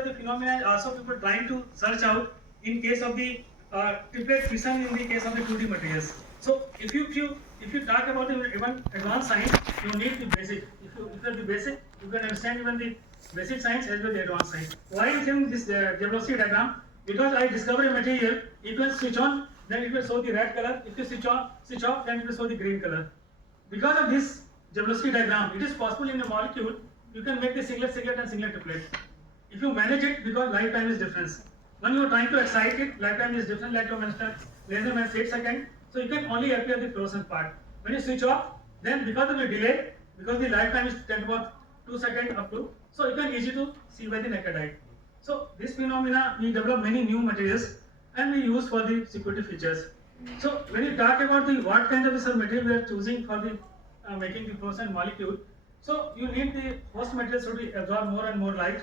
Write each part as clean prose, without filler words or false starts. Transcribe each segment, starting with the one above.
of the phenomena also people trying to search out in case of the triplet fission in the case of the 2D materials. So if you talk about the even advanced science, you need the basic. If you have the basic, you can understand even the basic science as well as the advanced science. Why I am saying this velocity diagram? Because I discover a material, if you switch on, then it will show the red color. If you switch off, then it will show the green color. Because of this velocity diagram, it is possible in a molecule you can make the singlet and singlet triplet. If you manage it, because lifetime is different. When you are trying to excite it, lifetime is different, like you mentioned, less than 8 seconds. So you can only appear the fluorescent part. When you switch off, then because of the delay, because the lifetime is 10 to 2 seconds up to, so you can easy to see by the naked eye. So this phenomena, we develop many new materials and we use for the security features. So when you talk about the what kind of material we are choosing for the making the fluorescent molecule, so you need the host materials to absorb more and more light.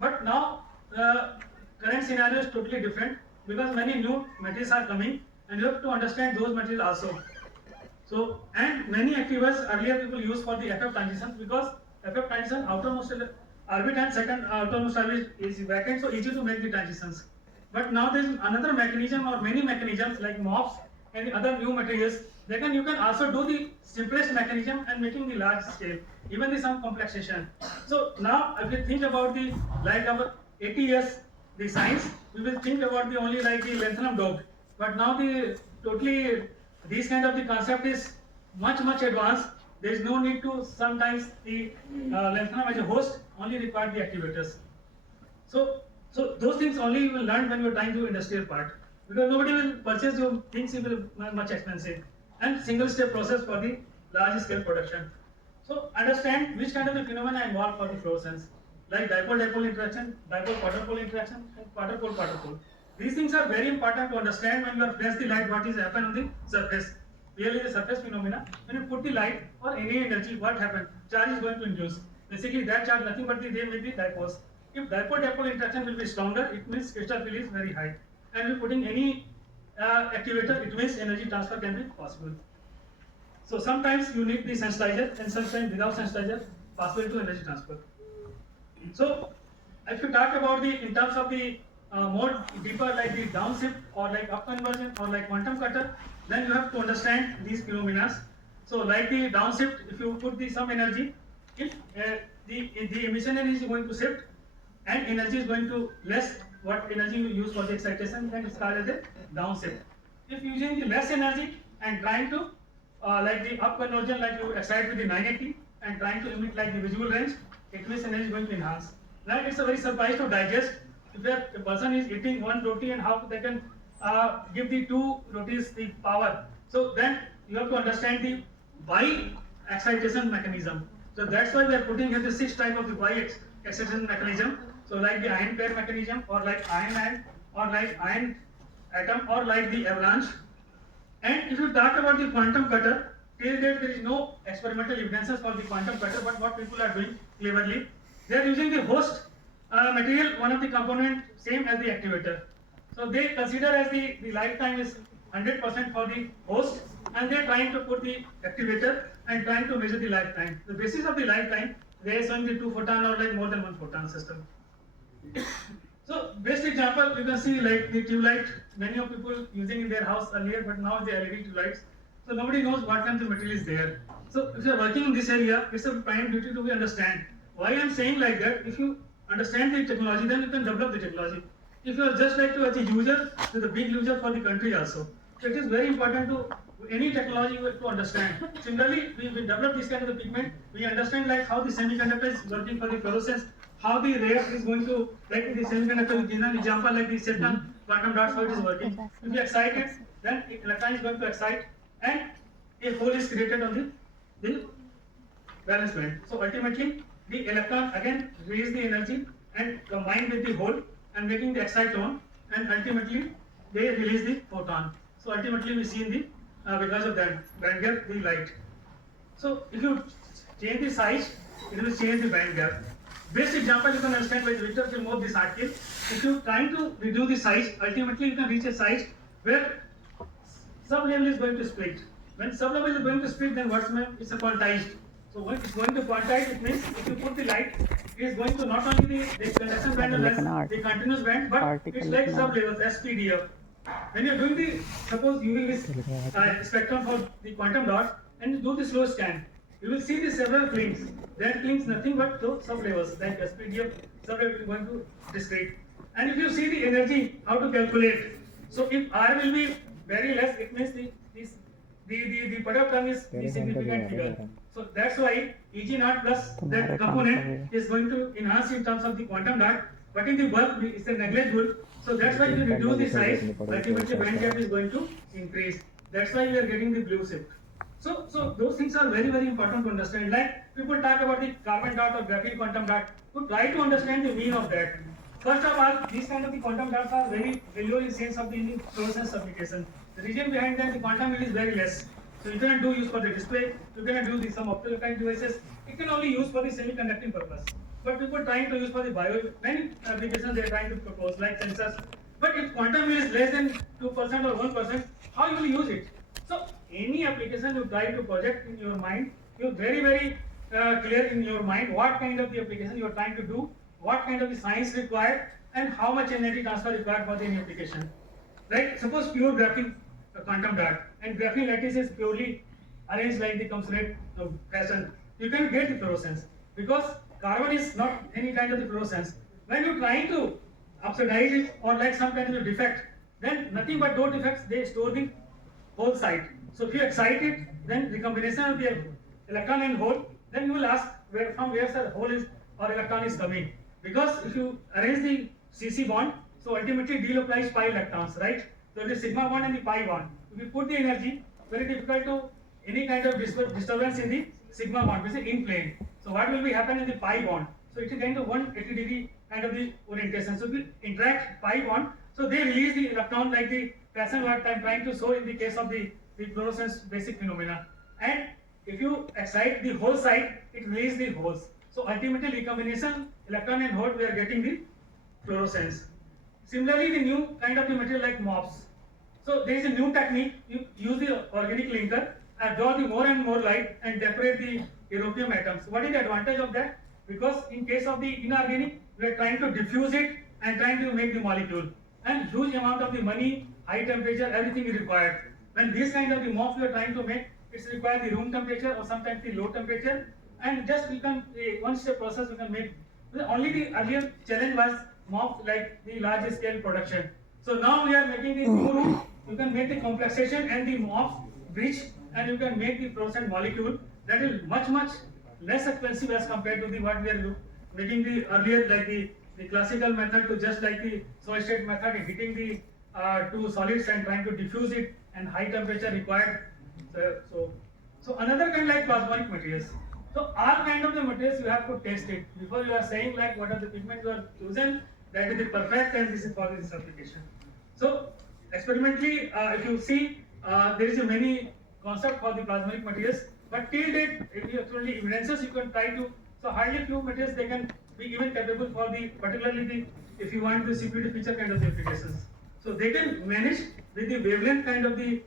But now current scenario is totally different because many new materials are coming and you have to understand those materials also. So and many activities earlier people use for the FF transitions because FF transition outermost orbit and second outermost orbit is vacant, so easy to make the transitions. But now there is another mechanism or many mechanisms like MOFs and other new materials. You can also do the simplest mechanism and making the large scale, even the some complexation. So now if you think about the like our 80 years the science, we will think about the only like the lanthanum doped. But now the totally this kind of the concept is much advanced. There is no need to sometimes the lanthanum as a host only require the activators. So those things only you will learn when you are trying to industrial part, because nobody will purchase your things, it will be much expensive and single step process for the large scale production. So understand which kind of the phenomena involved for the fluorescence, like dipole-dipole interaction, dipole-quadrupole interaction, and quadrupole-quadrupole. These things are very important to understand when you are flash the light what is happen on the surface. Really the surface phenomena, when you put the light or any energy, what happens? Charge is going to induce. Basically that charge nothing but they make the dipoles. If dipole-dipole interaction will be stronger, it means crystal field is very high. And if putting any activator, it means energy transfer can be possible. So sometimes you need the sensitizer and sometimes without sensitizer, possible to energy transfer. So if you talk about the in terms of the more deeper like the downshift or like up conversion or like quantum cutter, then you have to understand these phenomena. So like the downshift, if you put the some energy, if the emission energy is going to shift and energy is going to less what energy you use for the excitation, then it's called as a downshift. If using the less energy and trying to like the up conversion, like you excite with the 980 and trying to emit like the visual range, it means energy is going to enhance. Now it's a very surprise to digest if a person is eating one roti and how they can give the two rotis the power. So then you have to understand the by excitation mechanism. So that's why we are putting here the 6 type of the by excitation mechanism. So like the ion pair mechanism or like ion or like ion atom or like the avalanche. And if you talk about the quantum cutter, till date there is no experimental evidences for the quantum cutter, but what people are doing cleverly, they are using the host material, one of the component same as the activator. So they consider as the lifetime is 100% for the host and they are trying to put the activator and trying to measure the lifetime. The basis of the lifetime, they are showing the 2 photon or like more than 1 photon system. So best example you can see like the tube light, many of people using in their house earlier, but now the LED tube lights. So nobody knows what kind of material is there. So if you are working in this area, it's a prime duty to understand. Why I am saying like that, if you understand the technology, then you can develop the technology. If you are just like to as a user, to the big user for the country also. So it is very important to any technology to understand. Similarly, we develop this kind of the pigment. We understand like how the semiconductor is working for the fluorescence, how the ray is going to, like the semiconductor, give an example like the certain quantum dots, how it is working. If you excite it, then electron is going to excite and a hole is created on the valence band. So ultimately, the electron again release the energy and combine with the hole and making the exciton, and ultimately they release the photon. So ultimately we see in the because of that band gap the light. So if you change the size, it will change the band gap. Best example you can understand by Victor will move this article. If you trying to reduce the size, ultimately you can reach a size where sublevel is going to split. When sublevel is going to split, then what's meant? It's a quantized. So when it's going to quantize, it means if you put the light, it is going to not only the conduction band or the continuous band, but it's like sub-levels, SPDF. When you're doing the, suppose using this spectrum for the quantum dots, and you do the slow scan, you will see the several clinks. That clinks nothing but those sub-levels, like SPDF, sub-level is going to discrete. And if you see the energy, how to calculate. So if R will be very less, it means the product term is the significant figure. So that's why EG naught plus that component is going to enhance in terms of the quantum dot, but in the bulk it's a negligible. So that's why if you reduce the size, ultimately band gap is going to increase. That's why we are getting the blue shift. So those things are very, very important to understand. Like people talk about the carbon dot or graphene quantum dot, to try to understand the meaning of that. First of all, these kind of the quantum dots are very valuable in sense of the fluorescence application. The reason behind that the quantum field is very less. So you cannot do use for the display, you cannot do some optoelectronic devices, it can only use for the semiconducting purpose. But people trying to use for the many applications they are trying to propose, like sensors. But if quantum field is less than 2% or 1%, how you will use it? So any application you try to project in your mind, you're very, very clear in your mind what kind of the application you are trying to do, what kind of the science required, and how much energy transfer required for the any application. Right? Suppose pure graphene quantum dot, and graphene lattice is purely arranged like the commensurate fashion. You can get the fluorescence because carbon is not any kind of the fluorescence. When you're trying to oxidize it or like some kind of defect, then nothing but those defects they store the whole site. So if you excite it, then the combination of the electron and hole, then you will ask from where the hole is or electron is coming. Because if you arrange the CC bond, so ultimately delocalize pi electrons, right? So the sigma bond and the pi bond. If you put the energy, very difficult to any kind of disturbance in the sigma bond, which is in plane. So what will be happen in the pi bond? So it is kind of 180-degree kind of the orientation. So if you interact pi bond, so they release the electron like the pattern what I am trying to show in the case of the fluorescence basic phenomena. And if you excite the whole side, it releases the holes. So ultimately recombination electron and hole we are getting the fluorescence. Similarly, the new kind of the material like MOFs. So there is a new technique. You use the organic linker, absorb the more and more light and decorate the europium atoms. What is the advantage of that? Because in case of the inorganic, we are trying to diffuse it and trying to make the molecule. And huge amount of the money, high temperature, everything is required. When this kind of the MOF we are trying to make, it's required the room temperature or sometimes the low temperature. And just we can one step process we can make. Only the earlier challenge was MOF like the large scale production. So now we are making the new room. You can make the complexation and the MOF bridge, and you can make the fluorescent molecule that is much less expensive as compared to the what we are making the earlier like the classical method to just like the solid state method heating the two solids and trying to diffuse it and high temperature required. So another kind like plasmonic materials. So all kind of the materials you have to test it before you are saying like what are the pigment you are chosen, that is the perfect and this is for this application. So experimentally if you see there is a many concept for the plasmonic materials, but till date if you actually evidences you can try to, so hardly few materials they can be even capable for the particularly the if you want the CPD feature kind of the applications. So they can manage with the wavelength kind of the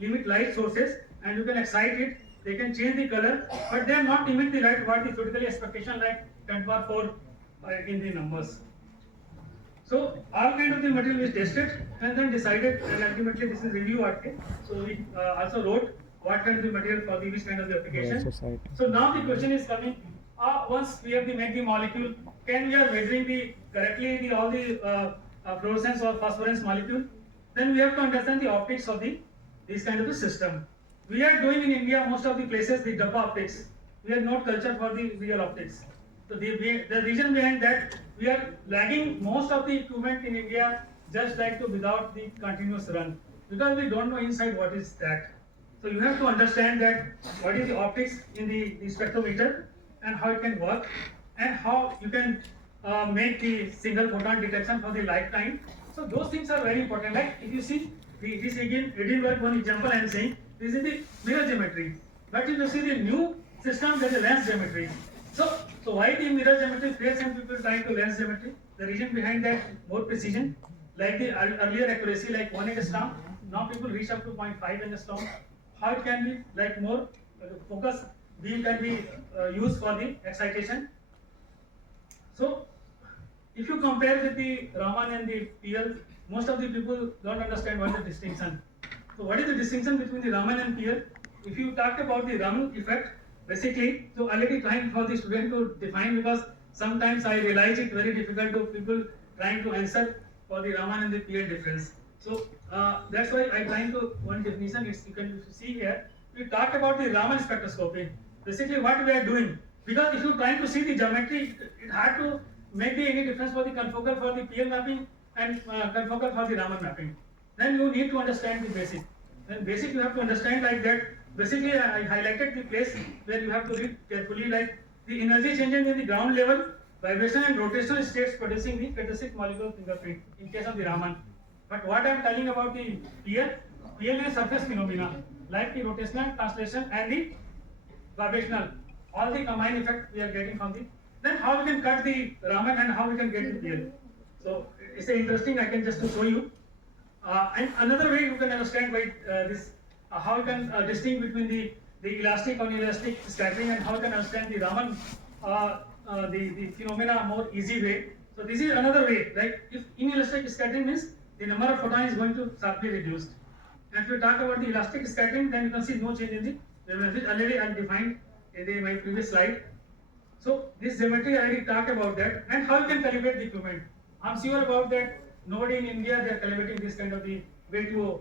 limit light sources and you can excite it. They can change the color, but they are not emit the light what the theoretical expectation like 10^4 in the numbers. So all kind of the material is tested and then decided, and ultimately this is review article. So we also wrote what kind of the material for the which kind of the application. So now the question is coming. Once we have to make the molecule, can we are measuring the correctly the all the fluorescence or phosphorus molecule? Then we have to understand the optics of the this kind of the system. We are doing in India most of the places the Dabba optics. We are not culture for the real optics. So the reason behind that we are lagging most of the equipment in India just like to without the continuous run because we don't know inside what is that. So you have to understand that what is the optics in the spectrometer and how it can work and how you can make the single photon detection for the lifetime. So those things are very important. Like if you see this again, Edinburgh one example I am saying, this is the mirror geometry. But if you see the new system, there is a lens geometry. So why the mirror geometry fails and people trying to lens geometry? The reason behind that more precision, like the earlier accuracy like 1 angstrom, now people reach up to 0.5 angstrom. How it can be like more focus beam can be used for the excitation. So if you compare with the Raman and the PL, most of the people don't understand what is the distinction. So what is the distinction between the Raman and PL? If you talk about the Raman effect, basically, so already trying for the student to define, because sometimes I realize it very difficult to people trying to answer for the Raman and the PL difference. So that's why I trying to one definition. It's, you can see here. We talk about the Raman spectroscopy. Basically, what we are doing, because if you trying to see the geometry, it hard to make the any difference for the confocal for the PL mapping and confocal for the Raman mapping. Then you need to understand the basic. Then basic you have to understand like that. Basically, I highlighted the place where you have to read carefully, like the energy changing in the ground level, vibration and rotational states producing the characteristic molecular fingerprint in case of the Raman. But what I am telling about the PL is surface phenomena like the rotational, translation and the vibrational. All the combined effect we are getting from the. Then how we can cut the Raman and how we can get the PL. So it's interesting. I can just to show you. And another way you can understand by this, how you can distinguish between the elastic or inelastic scattering, and how you can understand the Raman, the phenomena more easy way. So this is another way. Like if inelastic scattering means the number of photons is going to sharply reduced. And if you talk about the elastic scattering, then you can see no change in the wavelength, which already I defined in my previous slide. So this geometry I already talked about that, and how you can calibrate the equipment. I'm sure about that. Nobody in India they are calibrating this kind of the way to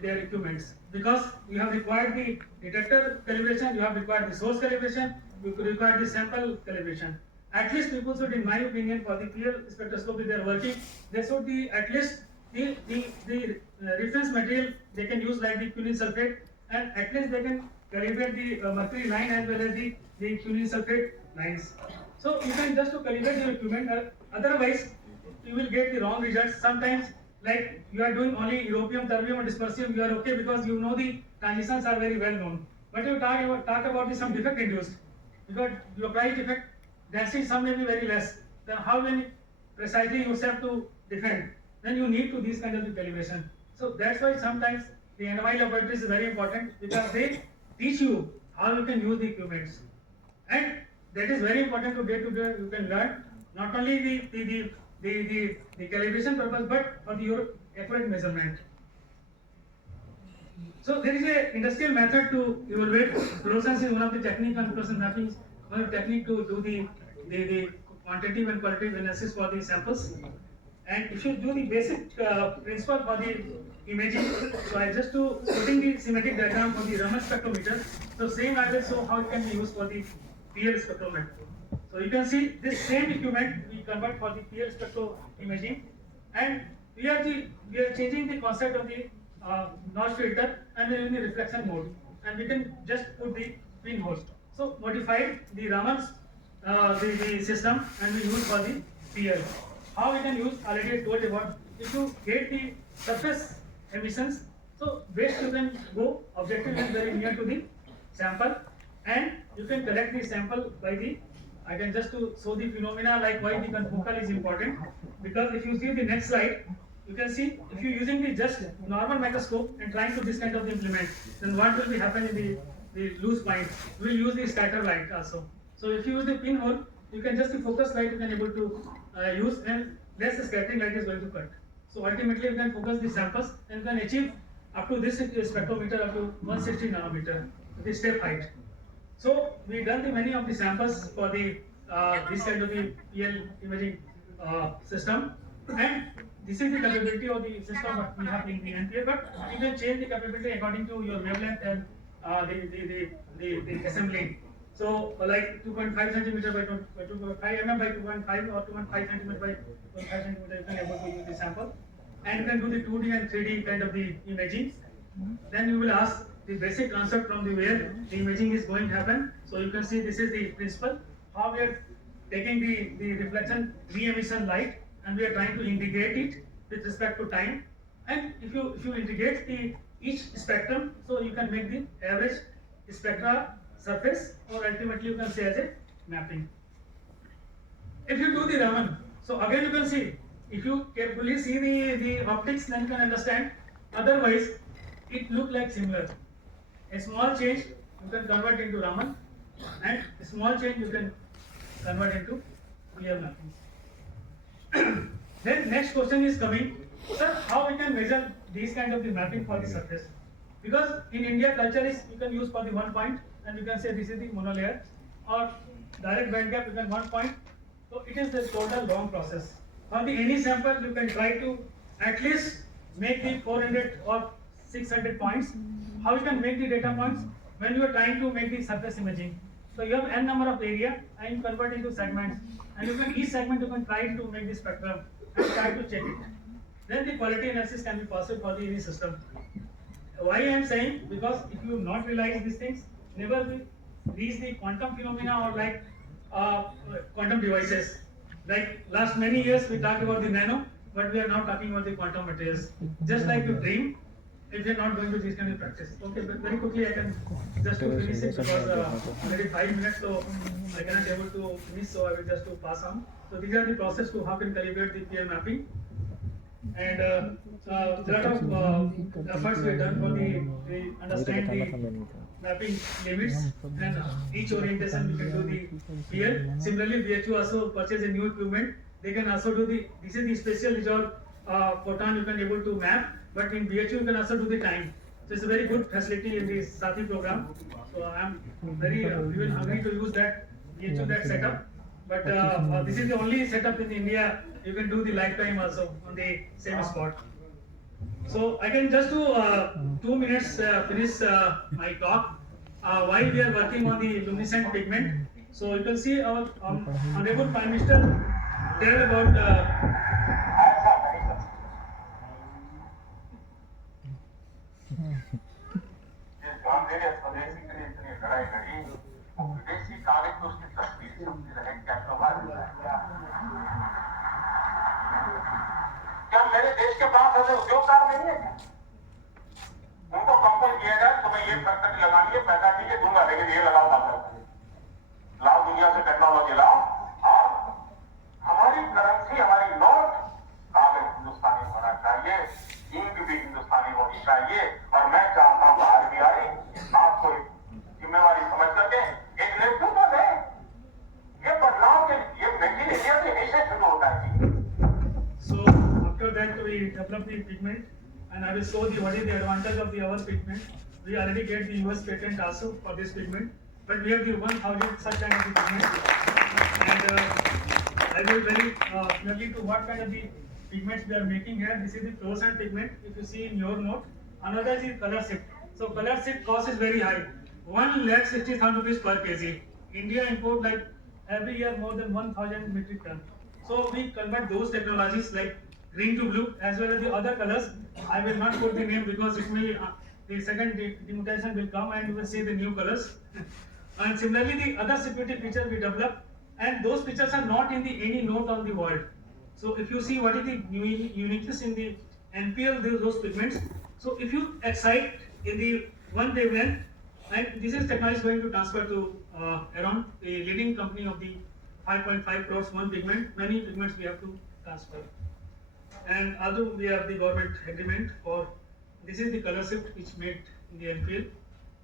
their equipments, because you have required the detector calibration, you have required the source calibration, you could require the sample calibration. At least people should, in my opinion, for the PL spectroscopy they are working, they should be at least the reference material they can use like the quinine sulfate, and at least they can calibrate the mercury line as well as the quinine sulfate lines. So you can just to calibrate your equipment, otherwise you will get the wrong results. Sometimes like you are doing only europium, terbium or dysprosium, you are okay because you know the transitions are very well known. But you talk about the some defect induced, because your price defect density some may be very less. Then how many precisely you have to defend? Then you need to these kind of the calibration. So that's why sometimes the NMI laboratory is very important, because they teach you how you can use the equipments, and that is very important to day. You can learn not only the calibration purpose, but for your accurate measurement. So there is a industrial method to evaluate fluorescence is one of the technique, and fluorescence mapping is one of the technique to do the quantitative and qualitative analysis for the samples. And if you do the basic principle for the imaging, so I just to putting the schematic diagram for the Raman spectrometer. So same I will show how it can be used for the PL spectrometer. So you can see this same equipment we convert for the PL spectro imaging, and we are changing the concept of the notch filter, and we are in the reflection mode, and we can just put the pinhole. So modified the Raman's the system, and we use for the PL. How we can use, already I told about, if you get the surface emissions, so best you can go objective is very near to the sample, and you can collect the sample by the, I can just to show the phenomena like why the confocal is important, because if you see the next slide, you can see if you using the just normal microscope and trying to this kind of implement, then what will be happen in the loose point? We will use the scatter light also. So if you use the pinhole, you can just the focus light you can able to use, and less scattering light is going to cut. So ultimately you can focus the samples and you can achieve up to this spectrometer up to 160 nanometer, the step height. So we done the many of the samples for the this kind of the PL imaging system, and this is the capability of the system what we have in the NPA, but you can change the capability according to your wavelength and the assembly. So like 2.5 centimeter by 2.5 mm by 2.5 or 2.5 centimeter by 2.5 centimeter, you can able to use the sample, and you can do the 2D and 3D kind of the imaging. Then you will ask the basic concept from the where the imaging is going to happen. So you can see this is the principle, how we are taking the reflection re-emission light, and we are trying to integrate it with respect to time. And if you integrate the each spectrum, so you can make the average spectra surface, or ultimately you can say as a mapping. If you do the Raman, so again you can see, if you carefully see the optics, then you can understand. Otherwise, it look like similar. A small change you can convert into Raman, and a small change you can convert into clear mappings. Then next question is coming, sir, how we can measure these kind of the mapping for the surface? Because in India culture is you can use for the 1 point and you can say this is the monolayer, or direct band gap you can 1 point. So it is the total long process. For the any sample you can try to at least make the 400 or 600 points. How you can make the data points? When you are trying to make the surface imaging. So you have n number of area and you convert into segments, and you can each segment you can try to make the spectrum and try to check it. Then the quality analysis can be possible for the any system. Why I am saying? Because if you not realize these things, never will reach the quantum phenomena or like quantum devices. Like last many years we talked about the nano, but we are now talking about the quantum materials. Just like you dream, if you're not going to this kind of practice. Okay, but very quickly I can just to finish it because already 5 minutes, so I cannot able to finish, so I will just to pass on. So these are the process to how can calibrate the PL mapping. And a lot of efforts were done for the understand the mapping limits, and each orientation we can do the PL. Similarly, VHU also purchase a new equipment. They can also do the, this is the special resolve photon you can able to map, but in VHU you can also do the time. So it's a very good facility in the Sati program. So I am very even hungry to use that VHU that setup. But this is the only setup in India you can do the lifetime also on the same spot. So I can just do 2 minutes finish my talk. Why we are working on the luminescent pigment. So you can see our Honorable Prime Minister tell about क्या मेरे देश के पास ऐसे उद्योगकार नहीं है? उनको company किया जाए, तुम्हें ये फैक्ट्री लगानी है, पैसा कीजिए, दूंगा, लेकिन ये लगाओ बात लाओ, दुनिया से टेक्नोलॉजी लाओ, और हमारी करेंसी, हमारी नोट कागज हिंदुस्तानी होना चाहिए, इंक भी हिंदुस्तानी होनी चाहिए। और मैं चाहता हूँ आरबीआई आपको जिम्मेवारी समझ करके एक नेतृत्व दे। ये बदलाव के ये मेक इन इंडिया से यहीं से शुरू होता है। So after that we develop the pigment, and I will show the what is the advantage of the our pigment. We already get the US patent also for this pigment, but we have the 1000 such kind of the pigment, and I will very clearly to what kind of the pigments we are making here. This is the fluorescent pigment. If you see in your note, another is color shift. So color shift cost is very high, 1,60,000 rupees per kg. India import like every year more than 1,000 metric ton. So we convert those technologies like green to blue as well as the other colors. I will not put the name because it may the second demutation will come and you will see the new colors. And similarly, the other security feature we develop, and those features are not in the any note of the world. So if you see what is the uniqueness in the NPL those pigments. So if you excite in the one wavelength, and this is technology going to transfer to around the leading company of the 5.5 crores one pigment. Many pigments we have to transfer. And although we have the government agreement for this is the color shift which made in the NPL,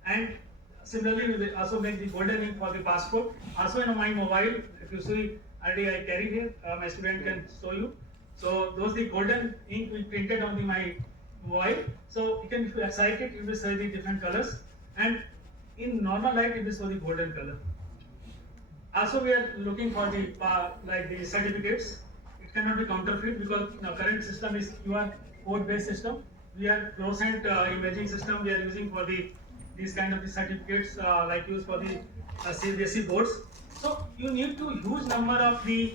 and similarly we will also make the golden ink for the passport. Also in my mobile, if you see already I carry here, my student can show you. So those the golden ink we printed on the my mobile. So you can if you excite it, it will show the different colors, and in normal light it will show the golden color. Also we are looking for the like the certificates. It cannot be counterfeit because the current system is QR code based system. We are fluorescent imaging system we are using for the these kind of the certificates like used for the CBSE boards. So you need to huge number of the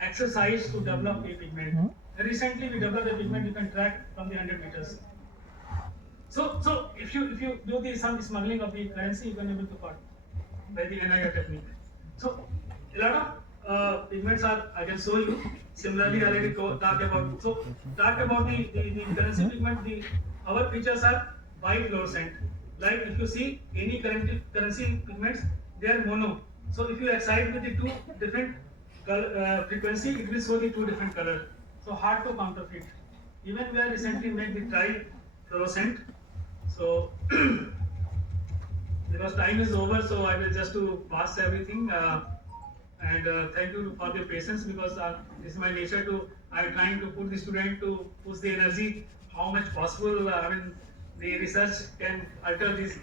exercise to develop a pigment. Recently we developed a pigment you can track from the 100 meters. So if you do the some smuggling of the currency, you can able to caught by the NIR technique. So a lot of pigments are I can show you. Similarly, I already talked about. So talk about the currency pigment. Our features are bifluorescent. Like if you see any currency pigments, they are mono. So if you excite with the two different frequency, it will show the two different color. So hard to counterfeit. Even we are recently made the tri-fluorescent. So because time is over, so I will just to pass everything. And thank you for your patience, because it's my nature to, I'm trying to put the student to push the energy how much possible. I mean, the research can alter this